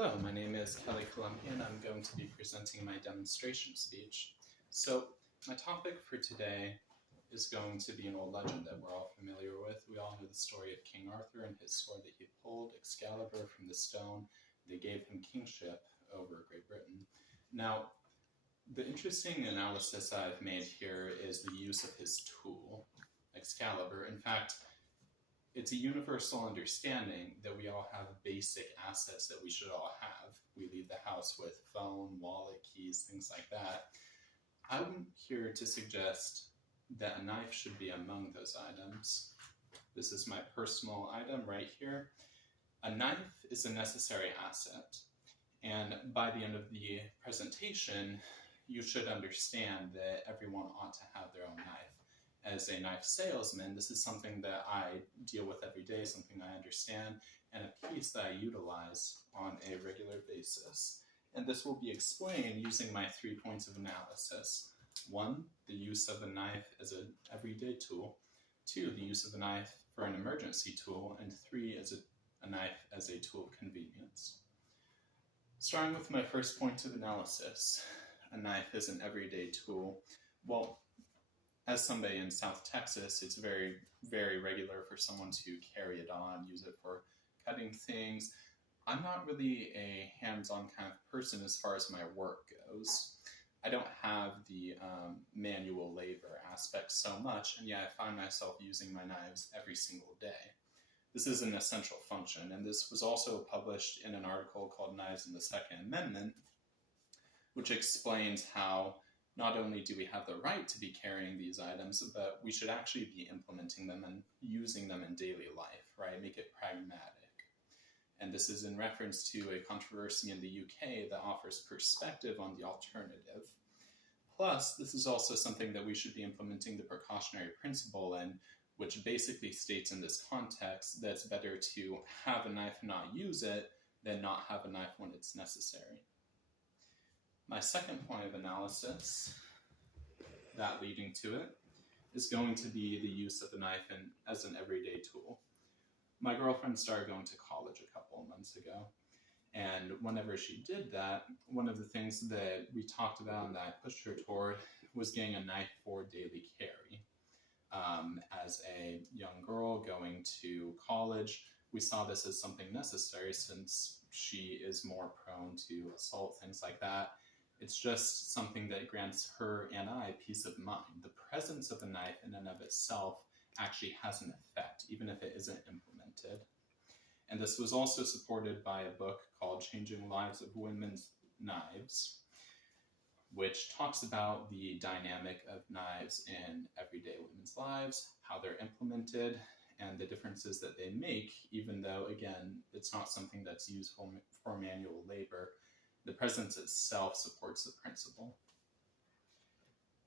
Hello, my name is Kelly Columbia and I'm going to be presenting my demonstration speech. So, my topic for today is going to be an old legend that we're all familiar with. We all know the story of King Arthur and his sword that he pulled, Excalibur, from the stone. They gave him kingship over Great Britain. Now, the interesting analysis I've made here is the use of his tool, Excalibur. In fact, it's a universal understanding that we all have basic assets that we should all have. We leave the house with phone, wallet, keys, things like that. I'm here to suggest that a knife should be among those items. This is my personal item right here. A knife is a necessary asset, and by the end of the presentation, you should understand that everyone ought to have their own knife. As a knife salesman, this is something that I deal with every day, something I understand, and a piece that I utilize on a regular basis. And this will be explained using my 3 points of analysis. 1, the use of a knife as an everyday tool. 2, the use of a knife for an emergency tool. And 3, as a knife as a tool of convenience. Starting with my first point of analysis, a knife as an everyday tool. Well, as somebody in South Texas, it's very, very regular for someone to carry it on, use it for cutting things. I'm not really a hands-on kind of person as far as my work goes. I don't have the manual labor aspect so much, and yet I find myself using my knives every single day. This is an essential function, and this was also published in an article called Knives and the Second Amendment, which explains how not only do we have the right to be carrying these items, but we should actually be implementing them and using them in daily life, right? Make it pragmatic. And this is in reference to a controversy in the UK that offers perspective on the alternative. Plus, this is also something that we should be implementing the precautionary principle in, which basically states in this context that it's better to have a knife and not use it than not have a knife when it's necessary. My second point of analysis, that leading to it, is going to be the use of a knife as an everyday tool. My girlfriend started going to college a couple of months ago, and whenever she did that, one of the things that we talked about and that I pushed her toward was getting a knife for daily carry. As a young girl going to college, we saw this as something necessary since she is more prone to assault, things like that. It's just something that grants her and I peace of mind. The presence of a knife in and of itself actually has an effect, even if it isn't implemented. And this was also supported by a book called Changing Lives of Women's Knives, which talks about the dynamic of knives in everyday women's lives, how they're implemented, and the differences that they make, even though, again, it's not something that's useful for manual labor. The presence itself supports the principle.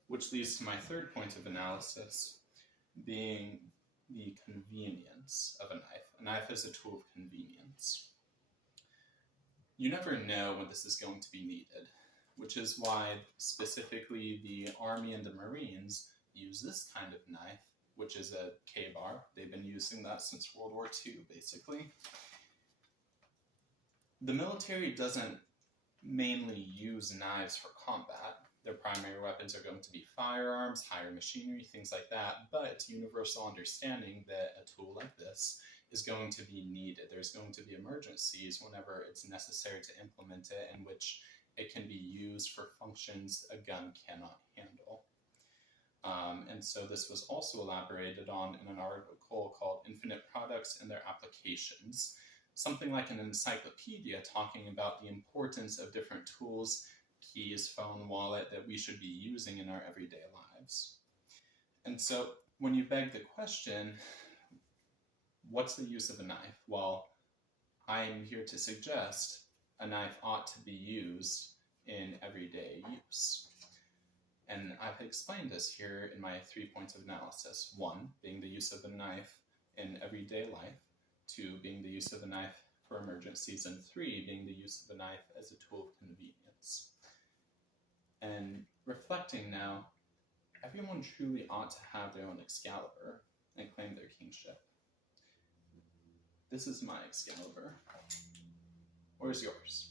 Which leads to my third point of analysis, being the convenience of a knife. A knife as a tool of convenience. You never know when this is going to be needed, which is why specifically the Army and the Marines use this kind of knife, which is a K-bar. They've been using that since World War II, basically. The military doesn't mainly use knives for combat. Their primary weapons are going to be firearms, higher machinery, things like that, but it's universal understanding that a tool like this is going to be needed. There's going to be emergencies whenever it's necessary to implement it, in which it can be used for functions a gun cannot handle. And so this was also elaborated on in an article called Infinite Products and Their Applications. Something like an encyclopedia talking about the importance of different tools, keys, phone, wallet that we should be using in our everyday lives. And so when you beg the question, what's the use of a knife? Well, I am here to suggest a knife ought to be used in everyday use. And I've explained this here in my 3 points of analysis. 1, being the use of a knife in everyday life. 2, being the use of a knife for emergencies, and 3, being the use of a knife as a tool of convenience. And reflecting now, everyone truly ought to have their own Excalibur and claim their kingship. This is my Excalibur. Or is yours?